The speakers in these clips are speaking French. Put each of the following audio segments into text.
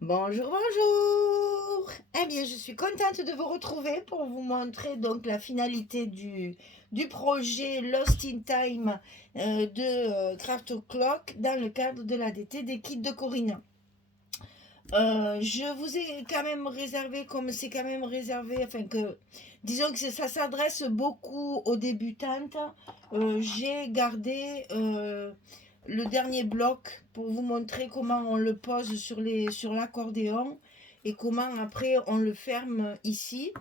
Bonjour, bonjour. Eh bien, je suis contente de vous retrouver pour vous montrer donc la finalité du projet Lost in Time de Craft O'Clock dans le cadre de l'ADT des kits de Corinne. Je vous ai quand même réservé, comme c'est quand même réservé, enfin que, disons que ça s'adresse beaucoup aux débutantes, j'ai gardé le dernier bloc pour vous montrer comment on le pose sur l'accordéon et comment après on le ferme ici.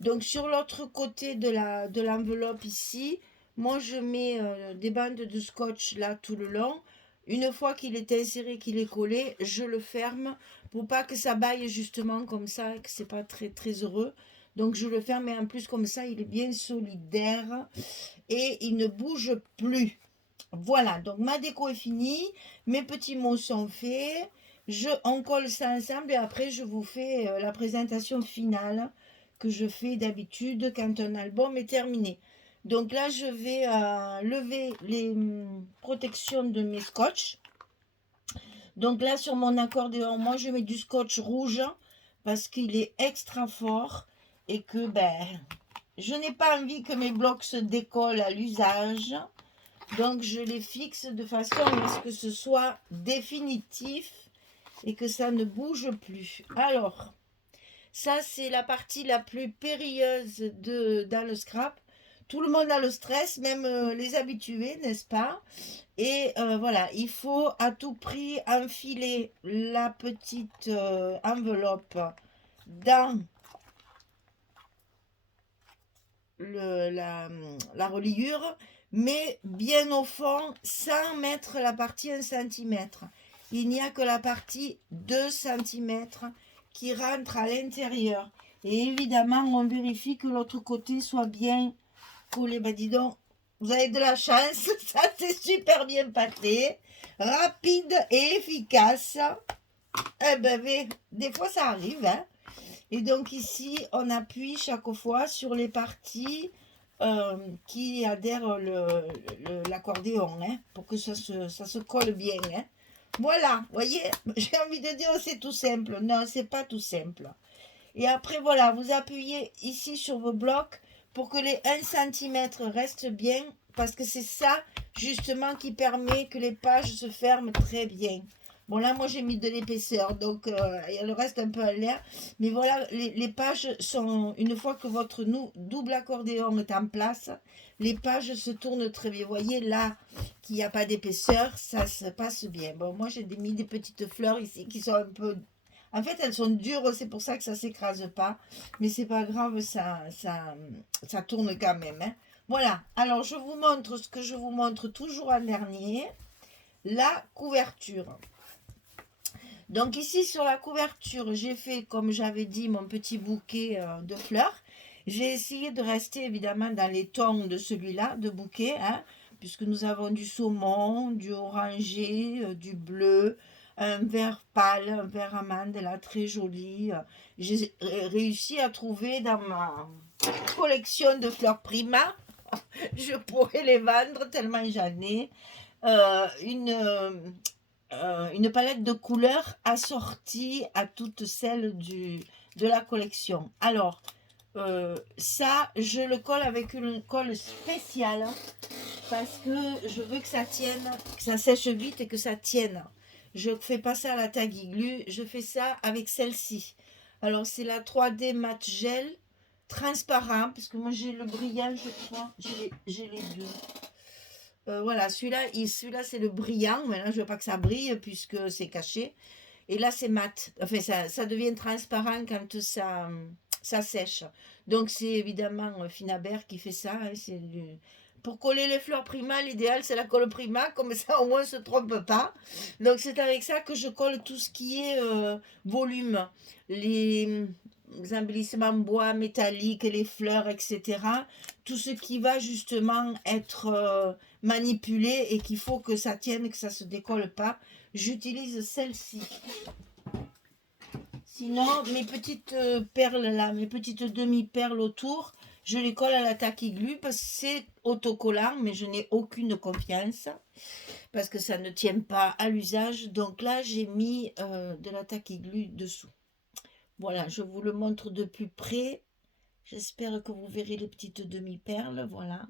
Donc sur l'autre côté de l'enveloppe ici, moi je mets des bandes de scotch là tout le long. Une fois qu'il est inséré, qu'il est collé, je le ferme pour pas que ça baille justement comme ça, que c'est pas très très heureux. Donc je le ferme et en plus comme ça il est bien solidaire et il ne bouge plus. Voilà, donc ma déco est finie, mes petits mots sont faits, on colle ça ensemble et après je vous fais la présentation finale que je fais d'habitude quand un album est terminé. Donc là je vais lever les protections de mes scotch. Donc là, sur mon accordéon, moi, je mets du scotch rouge parce qu'il est extra fort et que je n'ai pas envie que mes blocs se décollent à l'usage. Donc, je les fixe de façon à ce que ce soit définitif et que ça ne bouge plus. Alors, ça, c'est la partie la plus périlleuse dans le scrap. Tout le monde a le stress, même les habitués, n'est-ce pas? Et voilà, il faut à tout prix enfiler la petite enveloppe dans la reliure, mais bien au fond, sans mettre la partie 1 cm. Il n'y a que la partie 2 cm qui rentre à l'intérieur. Et évidemment, on vérifie que l'autre côté soit bien collé. Ben dis donc, vous avez de la chance, ça s'est super bien passé, rapide et efficace. Eh ben, des fois ça arrive, hein. Et donc ici, on appuie chaque fois sur les parties qui adhèrent l'accordéon, hein, pour que ça se colle bien, hein. Voilà, vous voyez, j'ai envie de dire c'est tout simple. Non, c'est pas tout simple. Et après, voilà, vous appuyez ici sur vos blocs pour que les 1 cm restent bien, parce que c'est ça, justement, qui permet que les pages se ferment très bien. Bon, là, moi, j'ai mis de l'épaisseur, donc il reste un peu à l'air. Mais voilà, les pages sont, une fois que votre double accordéon est en place, les pages se tournent très bien. Vous voyez, là, qu'il n'y a pas d'épaisseur, ça se passe bien. Bon, moi, j'ai mis des petites fleurs ici qui sont un peu, en fait, elles sont dures, c'est pour ça que ça ne s'écrase pas. Mais c'est pas grave, ça tourne quand même, hein. Voilà, alors je vous montre ce que je vous montre toujours en dernier, la couverture. Donc ici sur la couverture, j'ai fait, comme j'avais dit, mon petit bouquet de fleurs. J'ai essayé de rester évidemment dans les tons de celui-là, de bouquet, hein, puisque nous avons du saumon, du orangé, du bleu, un vert pâle, un vert amande, là, très joli. J'ai réussi à trouver dans ma collection de fleurs Prima, je pourrais les vendre tellement j'en ai, une palette de couleurs assortie à toutes celles de la collection. Alors, ça, je le colle avec une colle spéciale parce que je veux que ça tienne, que ça sèche vite et que ça tienne. Je ne fais pas ça à la Taguy Glue, je fais ça avec celle-ci. Alors, c'est la 3D Matte Gel transparent, parce que moi j'ai le brillant, je crois, j'ai les deux. Voilà, celui-là c'est le brillant. Maintenant, je veux pas que ça brille puisque c'est caché. Et là, c'est mat. Enfin, ça devient transparent quand ça sèche. Donc, c'est évidemment Finabert qui fait ça, hein. Pour coller les fleurs Prima, l'idéal c'est la colle Prima, comme ça au moins on ne se trompe pas. Donc, c'est avec ça que je colle tout ce qui est volume. Les embellissements bois métalliques, les fleurs, etc. Tout ce qui va justement être manipulé et qu'il faut que ça tienne, que ça ne se décolle pas. J'utilise celle-ci. Sinon, mes petites perles là, mes petites demi-perles autour, Je les colle à la tacky glue parce que c'est autocollant, mais je n'ai aucune confiance parce que ça ne tient pas à l'usage. Donc là, j'ai mis de la tacky glue dessous. Voilà, je vous le montre de plus près. J'espère que vous verrez les petites demi-perles. Voilà.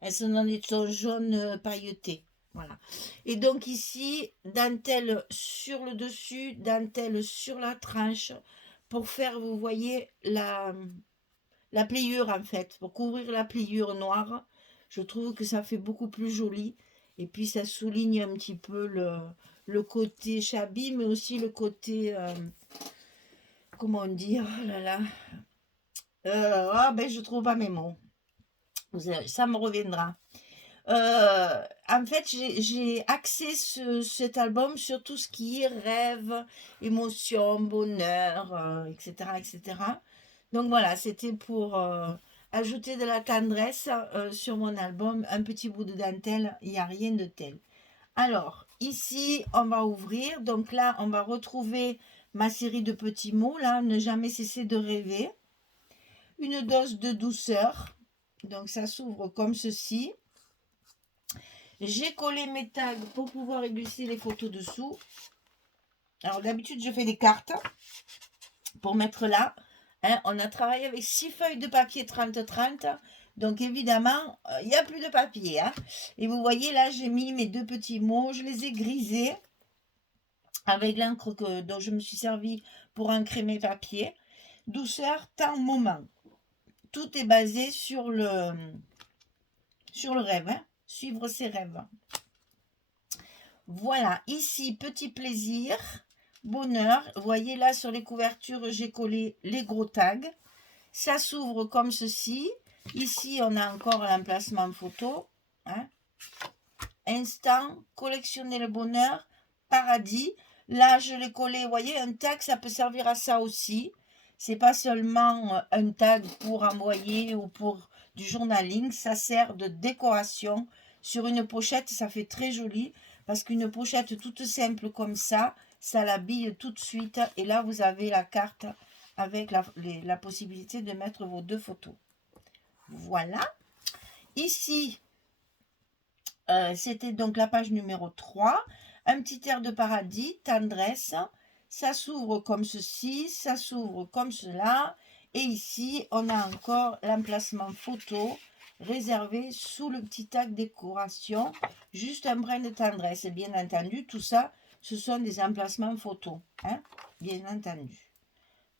Elles sont dans des tons jaunes pailletés. Voilà. Et donc ici, dentelle sur le dessus, dentelle sur la tranche pour faire, vous voyez, la pliure en fait, pour couvrir la pliure noire. Je trouve que ça fait beaucoup plus joli. Et puis ça souligne un petit peu le côté shabby, mais aussi le côté, comment dire, oh là là, je trouve pas mes mots. Ça me reviendra. En fait, j'ai axé cet album sur tout ce qui est rêve, émotion, bonheur, etc., etc. Donc voilà, c'était pour ajouter de la tendresse sur mon album. Un petit bout de dentelle, il n'y a rien de tel. Alors, ici, on va ouvrir. Donc là, on va retrouver ma série de petits mots. Là, ne jamais cesser de rêver. Une dose de douceur. Donc ça s'ouvre comme ceci. J'ai collé mes tags pour pouvoir glisser les photos dessous. Alors d'habitude, je fais des cartes pour mettre là. Hein, on a travaillé avec 6 feuilles de papier 30-30. Donc évidemment, il n'y a plus de papier. Hein. Et vous voyez là, j'ai mis mes 2 petits mots. Je les ai grisés avec l'encre dont je me suis servi pour ancrer mes papiers. Douceur, temps, moment. Tout est basé sur le rêve. Hein. Suivre ses rêves. Voilà, ici, petit plaisir, bonheur. Vous voyez là, sur les couvertures, j'ai collé les gros tags. Ça s'ouvre comme ceci. Ici, on a encore l'emplacement photo. Hein. Instant, collectionner le bonheur, paradis. Là, je l'ai collé, vous voyez, un tag, ça peut servir à ça aussi. C'est pas seulement un tag pour envoyer ou pour du journaling. Ça sert de décoration. Sur une pochette, ça fait très joli. Parce qu'une pochette toute simple comme ça l'habille tout de suite. Et là, vous avez la carte avec la possibilité de mettre vos 2 photos. Voilà. Ici, c'était donc la page numéro 3. Un petit air de paradis, tendresse. Ça s'ouvre comme ceci, ça s'ouvre comme cela. Et ici, on a encore l'emplacement photo réservé sous le petit tag décoration. Juste un brin de tendresse. Et bien entendu, tout ça, ce sont des emplacements photos. Hein, bien entendu.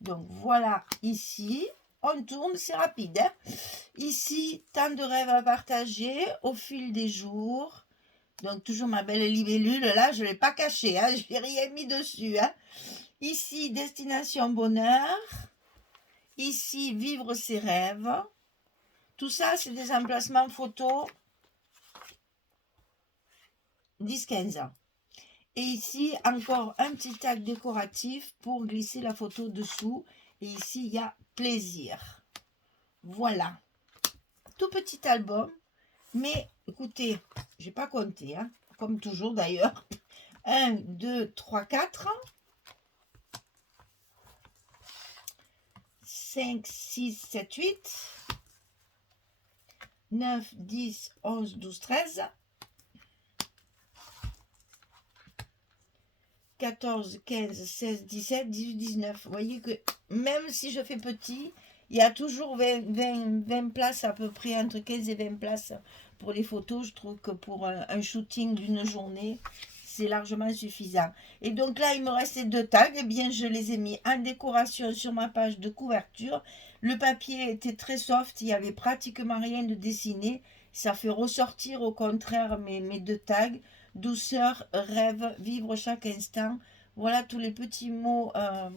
Donc voilà, ici, on tourne, c'est rapide. Hein. Ici, tant de rêves à partager au fil des jours. Donc toujours ma belle libellule, là, je ne l'ai pas cachée, hein, je n'ai rien mis dessus. Hein. Ici, destination bonheur. Ici, vivre ses rêves. Tout ça, c'est des emplacements photos 10-15 ans. Et ici, encore un petit tag décoratif pour glisser la photo dessous. Et ici, il y a plaisir. Voilà. Tout petit album. Mais écoutez, je n'ai pas compté, hein, comme toujours d'ailleurs. 1, 2, 3, 4. 5, 6, 7, 8. 9, 10, 11, 12, 13. 14, 15, 16, 17, 18, 19. Vous voyez que même si je fais petit, il y a toujours 20 places à peu près, entre 15 et 20 places pour les photos. Je trouve que pour un shooting d'une journée, c'est largement suffisant. Et donc là, il me restait 2 tags. Eh bien, je les ai mis en décoration sur ma page de couverture. Le papier était très soft, il n'y avait pratiquement rien de dessiné. Ça fait ressortir au contraire mes 2 tags. Douceur, rêve, vivre chaque instant. Voilà tous les petits mots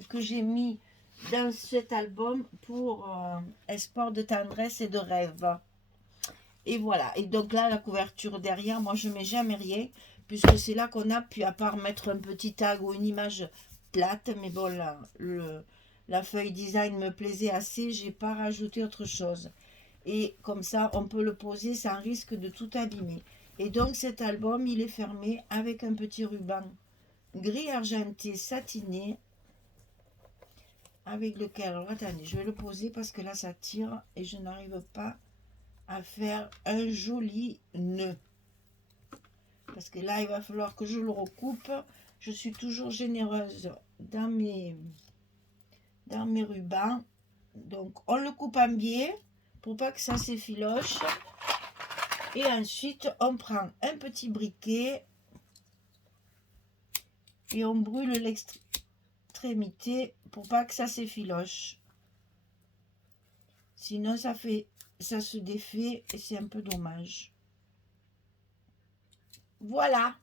que j'ai mis dans cet album pour espoir de tendresse et de rêve. Et voilà. Et donc là, la couverture derrière, moi, je ne mets jamais rien, puisque c'est là qu'on a pu, à part mettre un petit tag ou une image plate. Mais bon, là, la feuille design me plaisait assez, j'ai pas rajouté autre chose. Et comme ça, on peut le poser sans risque de tout abîmer. Et donc cet album, il est fermé avec un petit ruban gris argenté satiné avec lequel, alors attendez, je vais le poser parce que là ça tire et je n'arrive pas à faire un joli nœud. Parce que là il va falloir que je le recoupe. Je suis toujours généreuse dans mes rubans. Donc on le coupe en biais pour pas que ça s'effiloche. Et ensuite on prend un petit briquet et on brûle l'extrémité pour pas que ça s'effiloche. Sinon ça se défait et c'est un peu dommage. Voilà.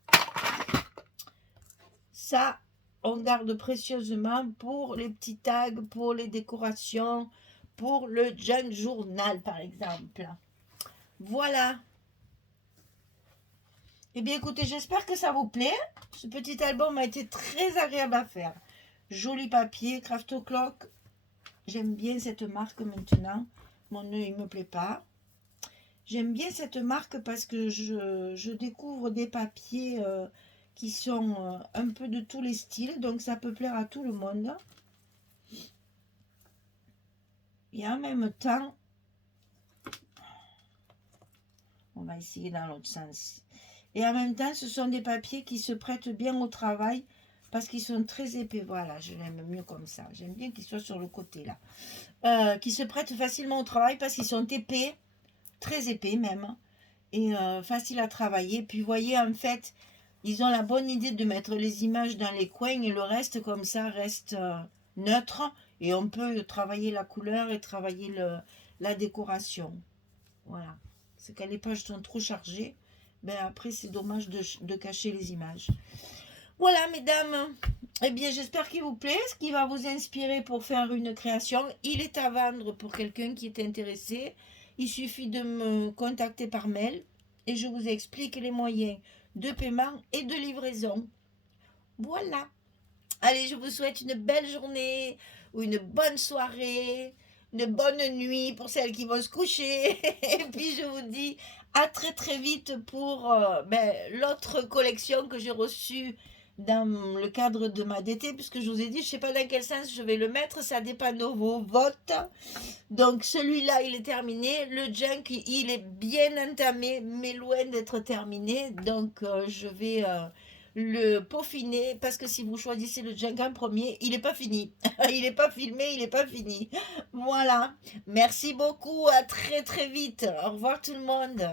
Ça, on garde précieusement pour les petits tags, pour les décorations, pour le junk journal par exemple. Voilà. Eh bien écoutez, j'espère que ça vous plaît. Ce petit album a été très agréable à faire. Joli papier, Craft Clock. J'aime bien cette marque maintenant. Mon nœud, il ne me plaît pas. J'aime bien cette marque parce que je découvre des papiers qui sont un peu de tous les styles. Donc ça peut plaire à tout le monde. Et en même temps, on va essayer dans l'autre sens. Et en même temps, ce sont des papiers qui se prêtent bien au travail parce qu'ils sont très épais. Voilà, je l'aime mieux comme ça. J'aime bien qu'ils soient sur le côté là. Qui se prêtent facilement au travail parce qu'ils sont épais, très épais même, et facile à travailler. Puis vous voyez, en fait, ils ont la bonne idée de mettre les images dans les coins et le reste comme ça reste neutre. Et on peut travailler la couleur et travailler la décoration. Voilà. C'est quand les pages sont trop chargées, ben après c'est dommage de cacher les images. Voilà mesdames, eh bien j'espère qu'il vous plaît, ce qui va vous inspirer pour faire une création. Il est à vendre pour quelqu'un qui est intéressé. Il suffit de me contacter par mail et je vous explique les moyens de paiement et de livraison. Voilà. Allez, je vous souhaite une belle journée ou une bonne soirée, une bonne nuit pour celles qui vont se coucher. Et puis je vous dis à très très vite pour l'autre collection que j'ai reçue dans le cadre de ma DT, puisque je vous ai dit, je ne sais pas dans quel sens je vais le mettre, ça dépend de vos votes. Donc celui-là, il est terminé. Le junk, il est bien entamé, mais loin d'être terminé. Donc je vais le peaufiner, parce que si vous choisissez le junk en premier, il n'est pas fini. Il n'est pas filmé, il n'est pas fini. Voilà. Merci beaucoup, à très très vite. Au revoir tout le monde.